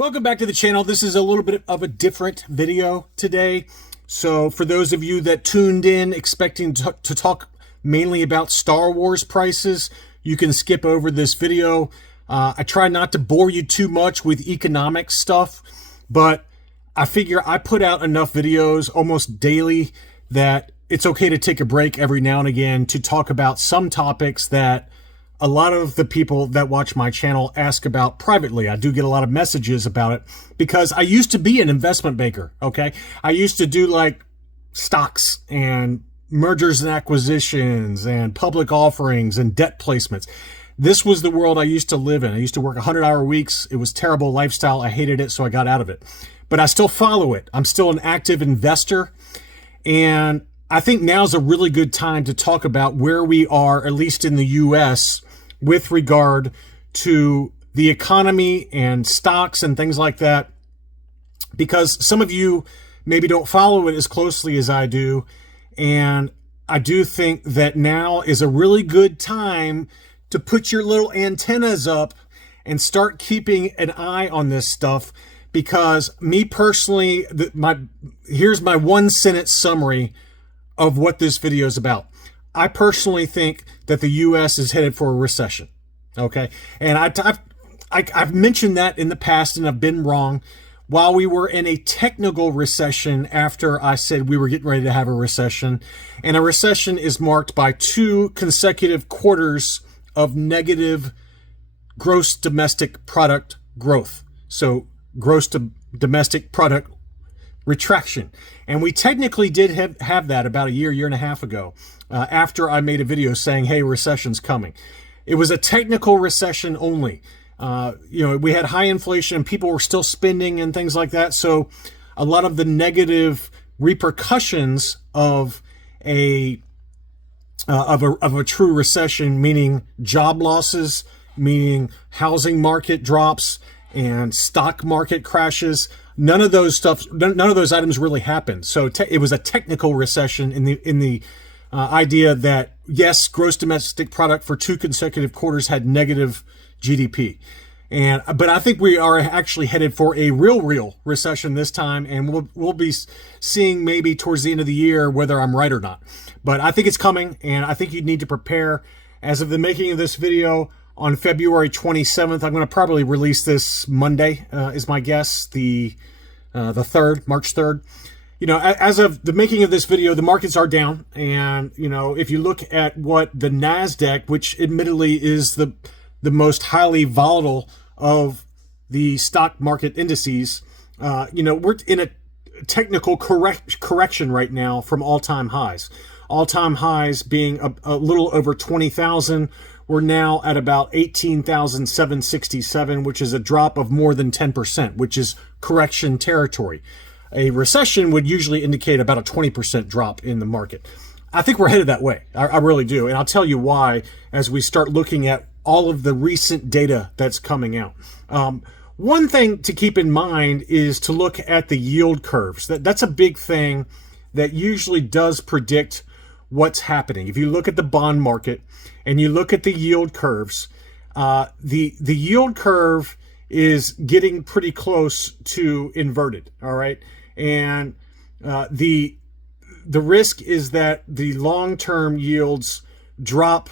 Welcome back to the channel. This is a little bit of a different video today. So for those of you that tuned in expecting to talk mainly about Star Wars prices, you can skip over this video. I try not to bore you too much with economic stuff, but I figure I put out enough videos almost daily that it's okay to take a break every now and again to talk about some topics that a lot of the people that watch my channel ask about privately. I do get a lot of messages about it because I used to be an investment banker, okay? I used to do like stocks and mergers and acquisitions and public offerings and debt placements. This was the world I used to live in. I used to work 100-hour weeks. It was a terrible lifestyle. I hated it, so I got out of it. But I still follow it. I'm still an active investor. And I think now's a really good time to talk about where we are, at least in the U.S., with regard to the economy and stocks and things like that, because some of you maybe don't follow it as closely as I do. And I do think that now is a really good time to put your little antennas up and start keeping an eye on this stuff, because me personally, here's my one-sentence summary of what this video is about. I personally think that the U.S. is headed for a recession, okay? And I've mentioned that in the past, and I've been wrong. While we were in a technical recession after I said we were getting ready to have a recession, and a recession is marked by 2 consecutive quarters of negative gross domestic product growth. So gross domestic product retraction. And we technically did have that about a year and a half ago, after I made a video saying, hey, recession's coming. It was a technical recession only. We had high inflation and people were still spending and things like that. So a lot of the negative repercussions of a true recession, meaning job losses, meaning housing market drops and stock market crashes, none of those items really happened. So it was a technical recession in the idea that, yes, gross domestic product for 2 consecutive quarters had negative GDP. But I think we are actually headed for a real recession this time, and we'll be seeing maybe towards the end of the year whether I'm right or not. But I think it's coming, and I think you need to prepare. As of the making of this video on February 27th, I'm going to probably release this Monday, is my guess, the 3rd, March 3rd. As of the making of this video, the markets are down. And, if you look at what the NASDAQ, which admittedly is the most highly volatile of the stock market indices, we're in a technical correction right now from all-time highs. All-time highs being a little over 20,000. We're now at about 18,767, which is a drop of more than 10%, which is correction territory. A recession would usually indicate about a 20% drop in the market. I think we're headed that way. I really do. And I'll tell you why as we start looking at all of the recent data that's coming out. One thing to keep in mind is to look at the yield curves. That's a big thing that usually does predict what's happening. If you look at the bond market and you look at the yield curves, the yield curve is getting pretty close to inverted, all right? And the risk is that the long-term yields drop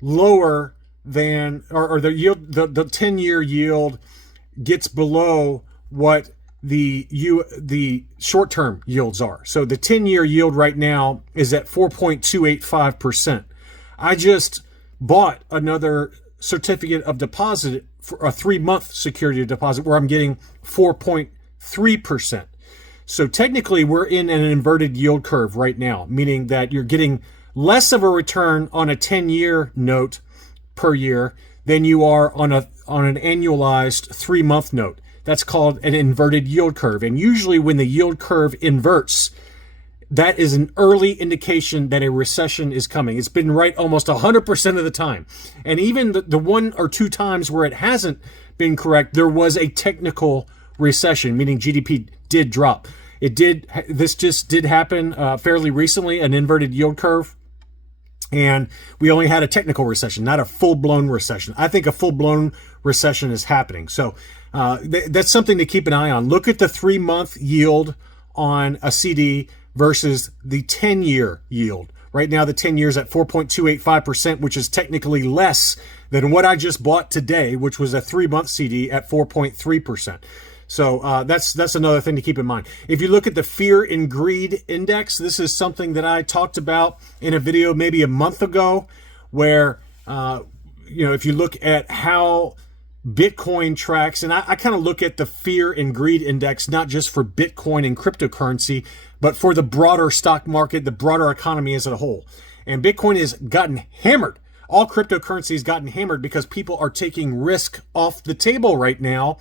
lower than, or the yield, the 10-year yield gets below what the short-term yields are. So the 10-year yield right now is at 4.285%. I just bought another certificate of deposit for a 3-month security deposit where I'm getting 4.3%. So technically we're in an inverted yield curve right now, meaning that you're getting less of a return on a 10-year note per year than you are on an annualized 3-month note. That's called an inverted yield curve. And usually when the yield curve inverts, that is an early indication that a recession is coming. It's been right almost 100% of the time. And even the 1 or 2 times where it hasn't been correct, there was a technical recession, meaning GDP did drop. This just did happen fairly recently, an inverted yield curve. And we only had a technical recession, not a full-blown recession. I think a full-blown recession is happening. So that's something to keep an eye on. Look at the 3-month yield on a CD versus the 10-year yield. Right now, the 10 years at 4.285%, which is technically less than what I just bought today, which was a 3-month CD at 4.3%. So that's another thing to keep in mind. If you look at the Fear and Greed Index, this is something that I talked about in a video maybe a month ago, where if you look at how Bitcoin tracks, and I kind of look at the Fear and Greed Index not just for Bitcoin and cryptocurrency, but for the broader stock market, the broader economy as a whole. And Bitcoin has gotten hammered. All cryptocurrency has gotten hammered because people are taking risk off the table right now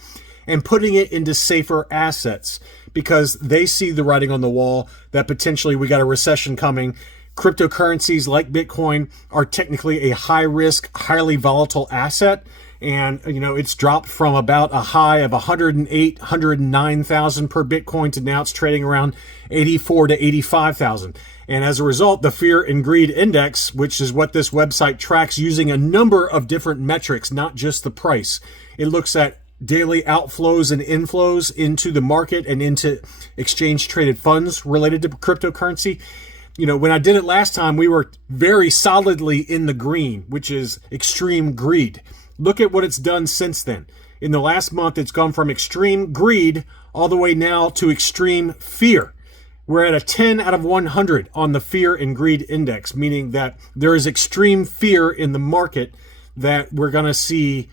and putting it into safer assets because they see the writing on the wall that potentially we got a recession coming. Cryptocurrencies like Bitcoin are technically a high risk, highly volatile asset. And, it's dropped from about a high of 108, 109,000 per Bitcoin to now it's trading around 84 to 85,000. And as a result, the Fear and Greed Index, which is what this website tracks using a number of different metrics, not just the price. It looks at daily outflows and inflows into the market and into exchange traded funds related to cryptocurrency. When I did it last time, we were very solidly in the green, which is extreme greed. Look at what it's done since then. In the last month, it's gone from extreme greed all the way now to extreme fear. We're at a 10 out of 100 on the Fear and Greed Index, meaning that there is extreme fear in the market that we're going to see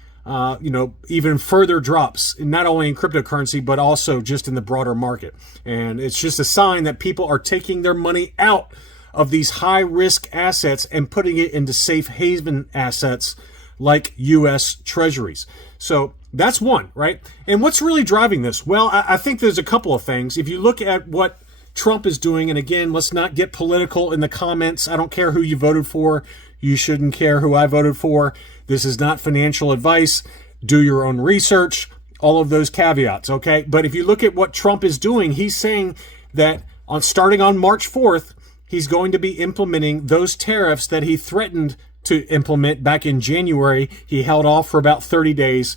even further drops, not only in cryptocurrency, but also just in the broader market. And it's just a sign that people are taking their money out of these high risk assets and putting it into safe haven assets like U.S. Treasuries. So that's one, right? And what's really driving this? Well, I think there's a couple of things. If you look at what Trump is doing, and again, let's not get political in the comments. I don't care who you voted for. You shouldn't care who I voted for. This is not financial advice. Do your own research. All of those caveats, okay? But if you look at what Trump is doing, he's saying that starting on March 4th, he's going to be implementing those tariffs that he threatened to implement back in January. He held off for about 30 days.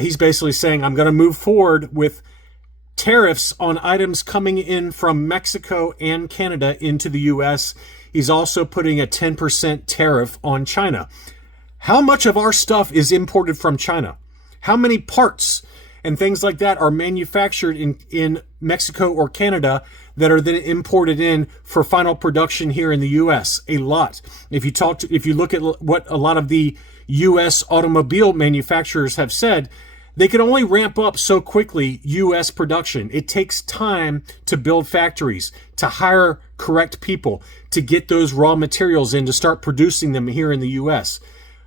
He's basically saying, I'm going to move forward with tariffs on items coming in from Mexico and Canada into the U.S. He's also putting a 10% tariff on China. How much of our stuff is imported from China? How many parts and things like that are manufactured in Mexico or Canada that are then imported in for final production here in the U.S.? A lot. If you look at what a lot of the U.S. automobile manufacturers have said, they can only ramp up so quickly U.S. production. It takes time to build factories, to hire correct people, to get those raw materials in, to start producing them here in the U.S.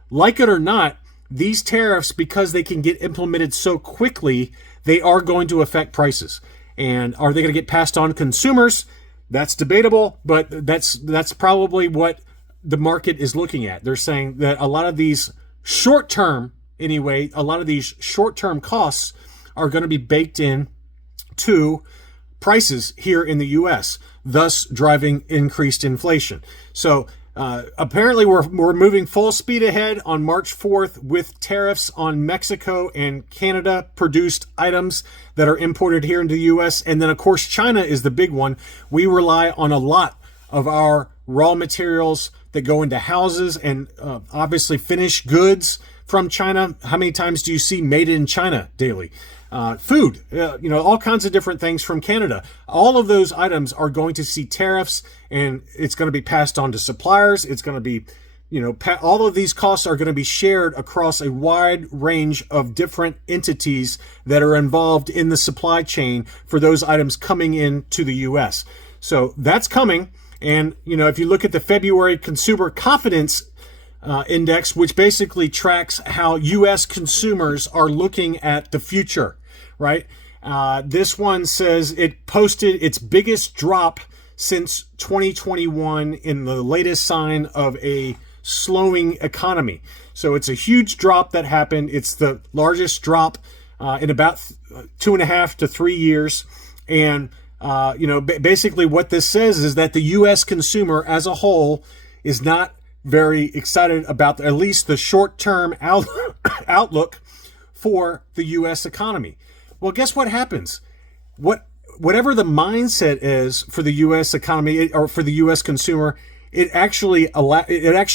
Like it or not, these tariffs, because they can get implemented so quickly, they are going to affect prices. And are they going to get passed on to consumers? That's debatable, but that's probably what the market is looking at. They're saying that a lot of these short-term costs are going to be baked in to prices here in the U.S., thus driving increased inflation. So apparently we're moving full speed ahead on March 4th with tariffs on Mexico and Canada produced items that are imported here into the U.S. And then, of course, China is the big one. We rely on a lot of our raw materials that go into houses and obviously finished goods from China. How many times do you see made in China daily? Food, all kinds of different things from Canada. All of those items are going to see tariffs, and it's going to be passed on to suppliers. It's going to be, all of these costs are going to be shared across a wide range of different entities that are involved in the supply chain for those items coming into the U.S. So that's coming. And, if you look at the February Consumer Confidence Index, which basically tracks how U.S. consumers are looking at the future, right? This one says it posted its biggest drop since 2021 in the latest sign of a slowing economy. So it's a huge drop that happened. It's the largest drop in about 2.5 to 3 years. And, basically what this says is that the U.S. consumer as a whole is not very excited about at least the short-term outlook for the U.S. economy. Well, guess what happens? Whatever the mindset is for the U.S. economy or for the U.S. consumer, it actually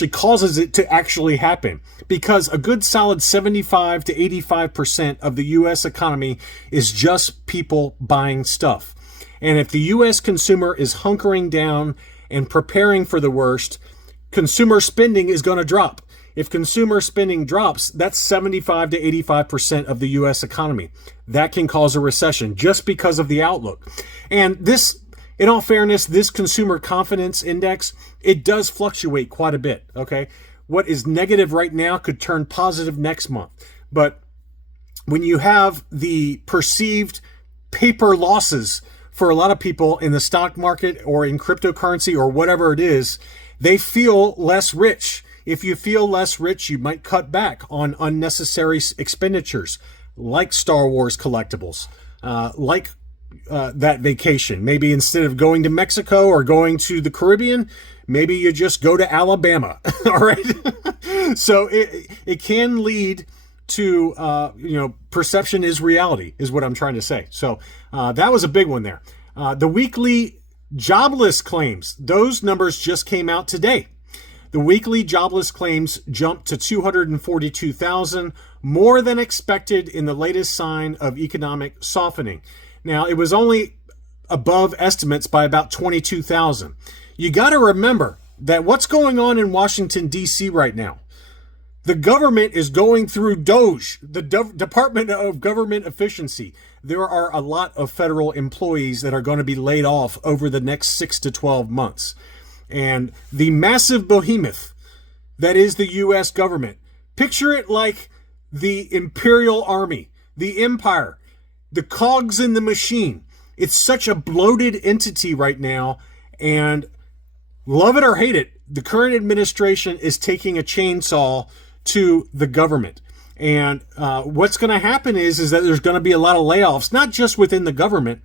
causes it to actually happen, because a good solid 75 to 85% of the U.S. economy is just people buying stuff. And if the U.S. consumer is hunkering down and preparing for the worst, consumer spending is going to drop. If consumer spending drops, that's 75 to 85% of the U.S. economy. That can cause a recession just because of the outlook. And this, in all fairness, this consumer confidence index, it does fluctuate quite a bit, okay? What is negative right now could turn positive next month. But when you have the perceived paper losses for a lot of people in the stock market or in cryptocurrency or whatever it is, they feel less rich. If you feel less rich, you might cut back on unnecessary expenditures like Star Wars collectibles, like that vacation. Maybe instead of going to Mexico or going to the Caribbean, maybe you just go to Alabama. All right. So it can lead to, perception is reality is what I'm trying to say. So that was a big one there. The weekly jobless claims, those numbers just came out today. The weekly jobless claims jumped to 242,000, more than expected in the latest sign of economic softening. Now, it was only above estimates by about 22,000. You got to remember that what's going on in Washington, D.C. right now, the government is going through DOGE, the Department of Government Efficiency. There are a lot of federal employees that are going to be laid off over the next 6 to 12 months. And the massive behemoth that is the U.S. government, picture it like the Imperial Army, the Empire, the cogs in the machine. It's such a bloated entity right now, and love it or hate it, the current administration is taking a chainsaw to the government. And what's going to happen is that there's going to be a lot of layoffs, not just within the government,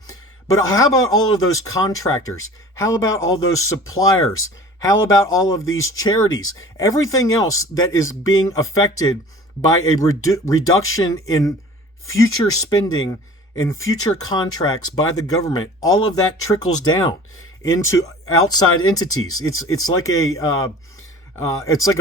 but how about all of those contractors? How about all those suppliers? How about all of these charities? Everything else that is being affected by a reduction in future spending and future contracts by the government, all of that trickles down into outside entities. It's like a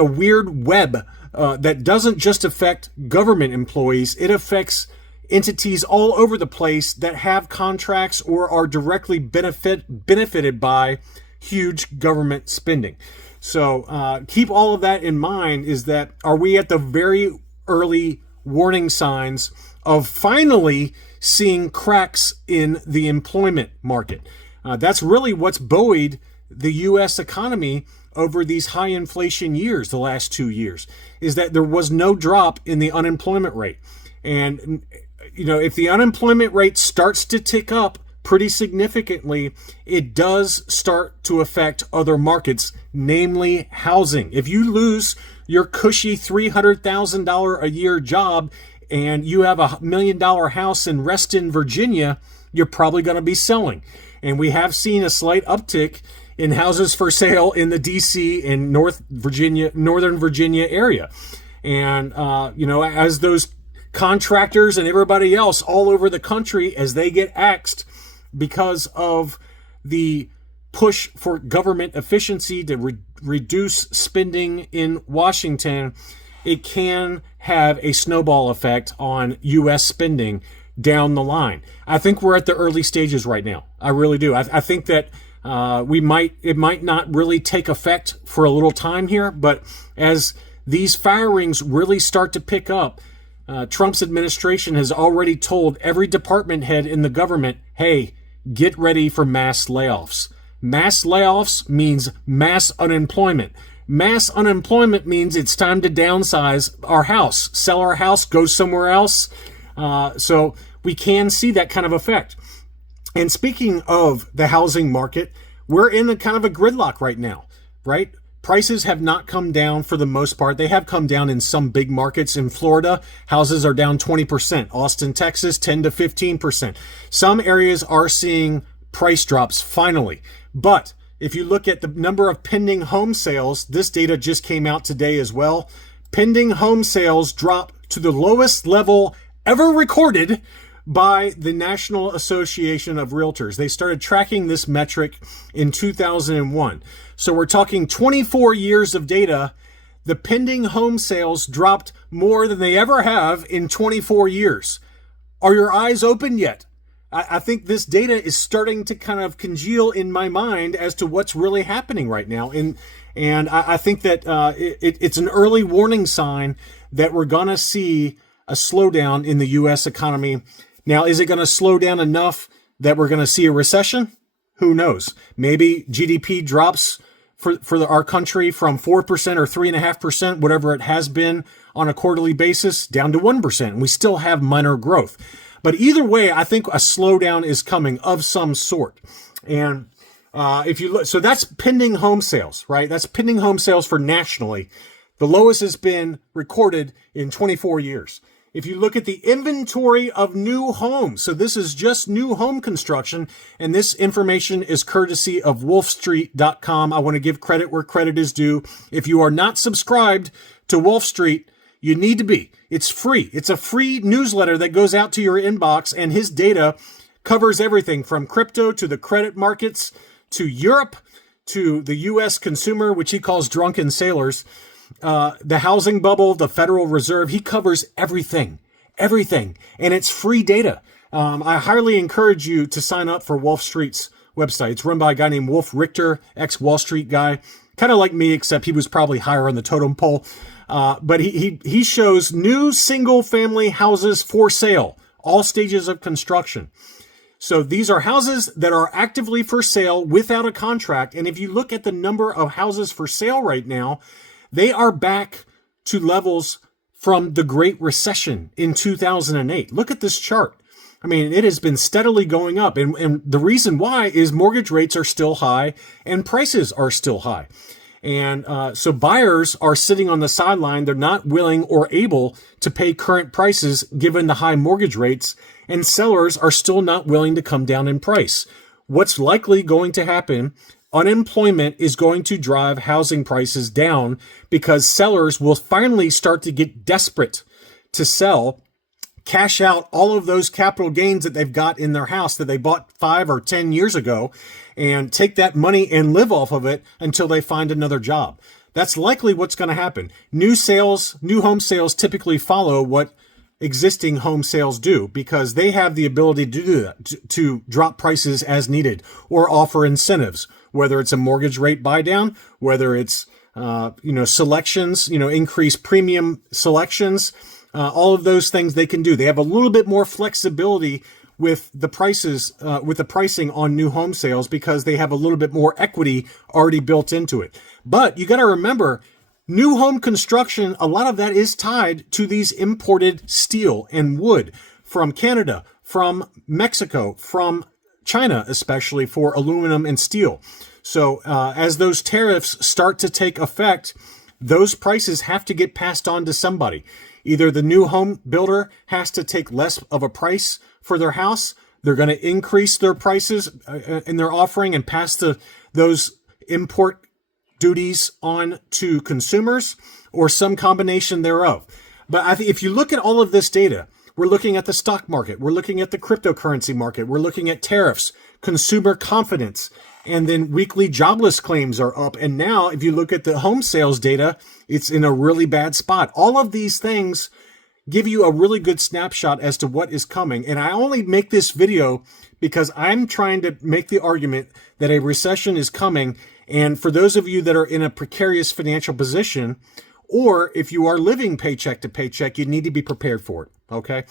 weird web that doesn't just affect government employees. It affects entities all over the place that have contracts or are directly benefited by huge government spending. So keep all of that in mind. Is that, are we at the very early warning signs of finally seeing cracks in the employment market? That's really what's buoyed the U.S. economy over these high inflation years, the last 2 years, is that there was no drop in the unemployment rate. And if the unemployment rate starts to tick up pretty significantly, it does start to affect other markets, namely housing. If you lose your cushy $300,000 a year job and you have $1 million house in Reston, Virginia, you're probably going to be selling. And we have seen a slight uptick in houses for sale in the D.C. and Northern Virginia area. And, as those contractors and everybody else all over the country, as they get axed because of the push for government efficiency to reduce spending in Washington, it can have a snowball effect on U.S. spending down the line. I think we're at the early stages right now. I really do. I think that it might not really take effect for a little time here, but as these firings really start to pick up, Trump's administration has already told every department head in the government, hey, get ready for mass layoffs. Mass layoffs means mass unemployment. Mass unemployment means it's time to downsize our house, sell our house, go somewhere else. So we can see that kind of effect. And speaking of the housing market, we're in a kind of a gridlock right now, right? Prices have not come down for the most part. They have come down in some big markets. In Florida, houses are down 20%. Austin, Texas, 10 to 15%. Some areas are seeing price drops finally. But if you look at the number of pending home sales, this data just came out today as well. Pending home sales dropped to the lowest level ever recorded by the National Association of Realtors. They started tracking this metric in 2001. So we're talking 24 years of data. The pending home sales dropped more than they ever have in 24 years. Are your eyes open yet? I think this data is starting to kind of congeal in my mind as to what's really happening right now. And I think that it's an early warning sign that we're going to see a slowdown in the U.S. economy. Now, is it going to slow down enough that we're going to see a recession? Who knows? Maybe GDP drops for our country from 4% or 3.5%, whatever it has been on a quarterly basis, down to 1%. And we still have minor growth. But either way, I think a slowdown is coming of some sort. And if you look, so that's pending home sales, right? That's pending home sales for nationally. The lowest has been recorded in 24 years. If you look at the inventory of new homes, so this is just new home construction, and this information is courtesy of wolfstreet.com. I want to give credit where credit is due. If you are not subscribed to Wolf Street, you need to be. It's free. It's a free newsletter that goes out to your inbox, and his data covers everything from crypto to the credit markets to Europe to the U.S. consumer, which he calls drunken sailors. The housing bubble, the Federal Reserve, he covers everything, and it's free data. I highly encourage you to sign up for Wolf Street's website. It's run by a guy named Wolf Richter, ex-Wall Street guy, kind of like me, except he was probably higher on the totem pole. But he shows new single-family houses for sale, all stages of construction. So these are houses that are actively for sale without a contract. And if you look at the number of houses for sale right now, they are back to levels from the Great Recession in 2008. Look at this chart. I mean, it has been steadily going up. And the reason why is mortgage rates are still high and prices are still high. And so buyers are sitting on the sideline. They're not willing or able to pay current prices given the high mortgage rates. And sellers are still not willing to come down in price. What's likely going to happen? Unemployment is going to drive housing prices down because sellers will finally start to get desperate to sell, cash out all of those capital gains that they've got in their house that they bought 5 or 10 years ago, and take that money and live off of it until they find another job. That's likely what's going to happen. New home sales typically follow what existing home sales do because they have the ability to do that, to drop prices as needed or offer incentives, whether it's a mortgage rate buy down, whether it's, selections, increase premium selections, all of those things they can do. They have a little bit more flexibility with the prices, with the pricing on new home sales because they have a little bit more equity already built into it. But you got to remember, new home construction, a lot of that is tied to these imported steel and wood from Canada, from Mexico, from China, especially for aluminum and steel. So as those tariffs start to take effect, those prices have to get passed on to somebody. Either the new home builder has to take less of a price for their house. They're going to increase their prices in their offering and pass those import duties on to consumers, or some combination thereof. But I think if you look at all of this data, we're looking at the stock market, we're looking at the cryptocurrency market, we're looking at tariffs, consumer confidence, and then weekly jobless claims are up. And now if you look at the home sales data, it's in a really bad spot. All of these things give you a really good snapshot as to what is coming. And I only make this video because I'm trying to make the argument that a recession is coming. And for those of you that are in a precarious financial position, or if you are living paycheck to paycheck, you need to be prepared for it. Okay.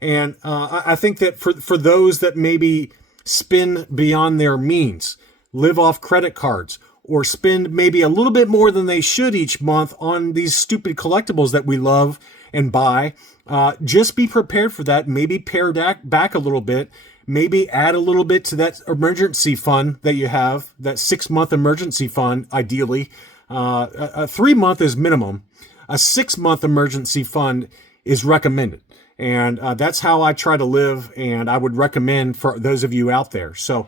And I think that for those that maybe spend beyond their means, live off credit cards, or spend maybe a little bit more than they should each month on these stupid collectibles that we love and buy, just be prepared for that. Maybe pare back a little bit. Maybe add a little bit to that emergency fund that you have, that 6-month emergency fund, ideally. A 3-month is minimum. A 6-month emergency fund is recommended. And that's how I try to live, and I would recommend for those of you out there. So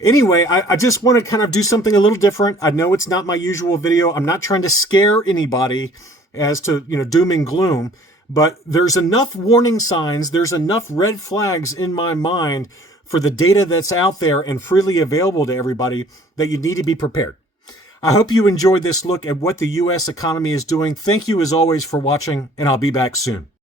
Anyway, I just want to kind of do something a little different. I know it's not my usual video. I'm not trying to scare anybody as to, doom and gloom, but there's enough warning signs, there's enough red flags in my mind for the data that's out there and freely available to everybody that you need to be prepared. I hope you enjoyed this look at what the U.S. economy is doing. Thank you as always for watching, and I'll be back soon.